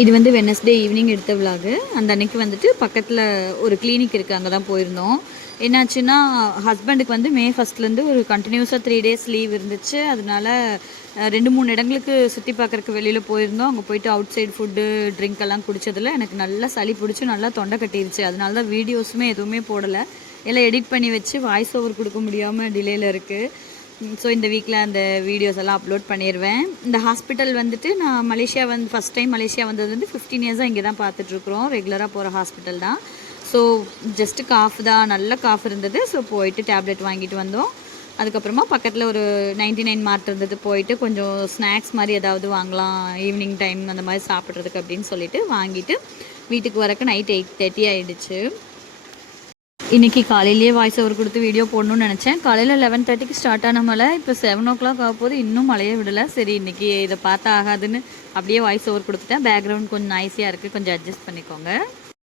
இது வந்து Wednesday evening எடுத்த விலாகு. அந்த அன்னைக்கு வந்துட்டு பக்கத்தில் ஒரு கிளினிக் இருக்குது, அங்கே தான் போயிருந்தோம். என்னாச்சுன்னா ஹஸ்பண்டுக்கு வந்து மே ஃபஸ்ட்லேருந்து ஒரு கண்டினியூஸாக 3 டேஸ் லீவ் இருந்துச்சு. அதனால 2-3 இடங்களுக்கு சுற்றி பார்க்குறக்கு வெளியில் போயிருந்தோம். அங்கே போயிட்டு அவுட் சைடு ஃபுட்டு ட்ரிங்க் எல்லாம் குடித்ததில் எனக்கு நல்லா சளி பிடிச்சி நல்லா தொண்டை கட்டிருச்சு. அதனால தான் வீடியோஸுமே எதுவுமே போடலை, எல்லாம் எடிட் பண்ணி வச்சு வாய்ஸ் ஓவர் கொடுக்க முடியாமல் டிலேயில் இருக்குது. ஸோ இந்த வீக்கில் அந்த வீடியோஸ் எல்லாம் அப்லோட் பண்ணிடுவேன். இந்த ஹாஸ்பிட்டல் வந்துட்டு நான் மலேசியா ஃபஸ்ட் டைம் மலேசியா வந்தது வந்து 15 இயர்ஸாக இங்கே தான் பார்த்துட்ருக்குறோம். ரெகுலராக போகிற ஹாஸ்பிட்டல் தான். ஸோ ஜஸ்ட்டு காஃப் தான், நல்ல காஃப் இருந்தது. ஸோ போயிட்டு டேப்லெட் வாங்கிட்டு வந்தோம். அதுக்கப்புறமா பக்கத்தில் ஒரு 99 மார்ட் இருந்தது, போயிட்டு கொஞ்சம் ஸ்நாக்ஸ் மாதிரி ஏதாவது வாங்கலாம் ஈவினிங் டைம் அந்த மாதிரி சாப்பிட்றதுக்கு அப்படின்னு சொல்லிட்டு வாங்கிட்டு வீட்டுக்கு வரக்கு நைட் 8:30 ஆகிடுச்சு. இன்றைக்கி காலையிலேயே வாய்ஸ் ஓவர் கொடுத்து வீடியோ போடணும்னு நினச்சேன். காலையில் 11:30க்கு ஸ்டார்ட் ஆன மழை இப்போ 7 o'clock ஆக போது, இன்னும் மழையே விடலை. சரி இன்றைக்கி இதை பார்த்தா ஆகாதுன்னு அப்படியே வாய்ஸ் ஓவர் கொடுத்துட்டேன். பேக்ரவுண்ட் கொஞ்சம் நாய்ஸியாக இருக்குது, கொஞ்சம் அட்ஜஸ்ட் பண்ணிக்கோங்க.